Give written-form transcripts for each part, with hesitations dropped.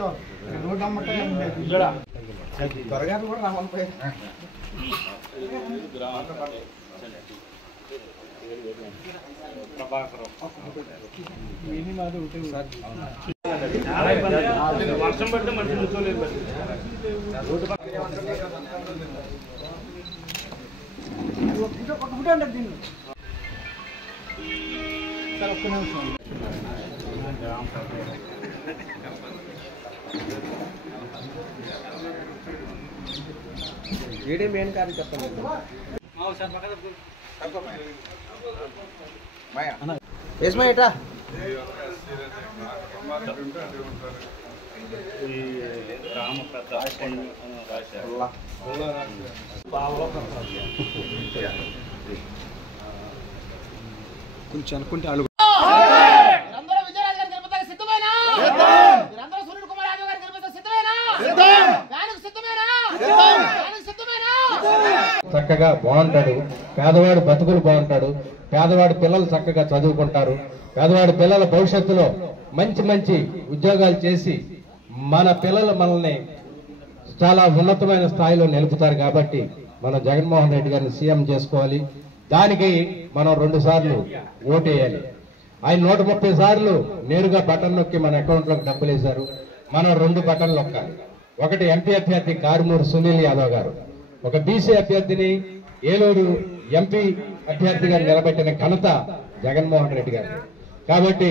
Road అమ్మటం త్వరగా కూడా రావాలి వర్షం పడితే మంచి కూర్చోలేదు సార్ ఒక్క నిమిషం ఏడే మెయిన్ కార్డు చెప్పండి వేసమాయటా కొంచెం అనుకుంటే అడుగు చక్కగా బాగుంటాడు, పేదవాడు బతుకులు బాగుంటాడు, పేదవాడి పిల్లలు చక్కగా చదువుకుంటారు, పేదవాడి పిల్లల భవిష్యత్తులో మంచి మంచి ఉద్యోగాలు చేసి మన పిల్లలు మనల్ని చాలా ఉన్నతమైన స్థాయిలో నిలుపుతారు. కాబట్టి మనం జగన్మోహన్ రెడ్డి గారిని సీఎం చేసుకోవాలి. దానికి మనం 2 సార్లు ఓటేయాలి. ఆయన 130 సార్లు నేరుగా బటన్ నొక్కి మన అకౌంట్లోకి డబ్బులు వేశారు. మనం 2 బటన్లు నొక్కాలి. ఒకటి ఎంపీ అభ్యర్థి కారుమూరు సునీల్ యాదవ్ గారు, ఒక బీసీ అభ్యర్థిని ఏలూరు ఎంపీ అభ్యర్థిగా నిలబెట్టిన ఘనత జగన్మోహన్ రెడ్డి గారు. కాబట్టి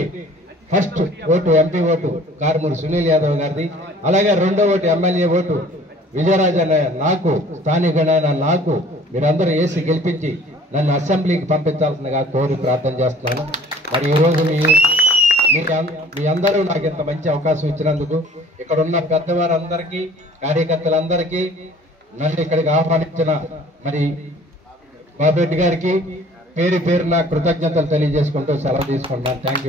first vote MP vote Karumuri Sunil Yadav గారిది. అలాగే 2వ ఓటు ఎమ్మెల్యే ఓటు విజయరాజు అనే నాకు, స్థానికుడైన నాకు మీరందరూ వేసి గెలిపించి నన్ను అసెంబ్లీకి పంపించాల్సిందిగా కోరి ప్రార్థన చేస్తున్నాను. మరి ఈరోజు మీ అందరూ నాకు ఇంత మంచి అవకాశం ఇచ్చినందుకు, ఇక్కడ ఉన్న పెద్దవారందరికీ, కార్యకర్తలందరికీ, నన్ను ఇక్కడికి ఆహ్వానించిన మరి బాబు రెడ్డి గారికి పేరు పేరున కృతజ్ఞతలు తెలియజేసుకుంటూ సెలవు తీసుకుంటున్నాను. Thank you.